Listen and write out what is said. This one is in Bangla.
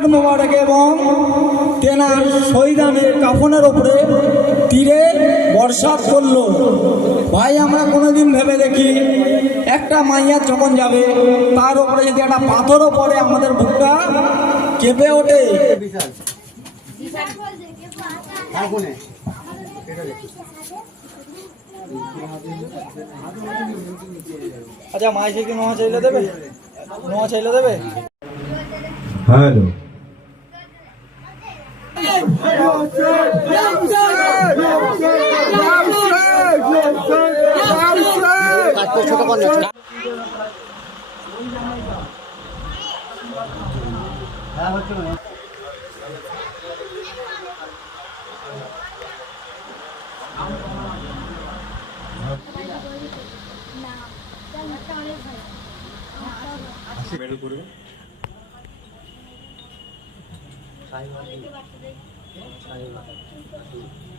মিলাদ মোবারক এবং তেনার শহীদানের কাফনের ওপরে তীরে বর্ষাত করল। ভাই, আমরা কোনোদিন ভেবে দেখি, একটা মাইয়া যখন যাবে, তার ওপরে যদি একটা পাথরও পড়ে, আমাদের বুকটা কেঁপে ওঠে। আচ্ছা মাইকে কি নোয়া চাইলে দেবে? নোয়া চাইলে দেবে? হ্যালো। মেডেল করবে tayo makakatuloy.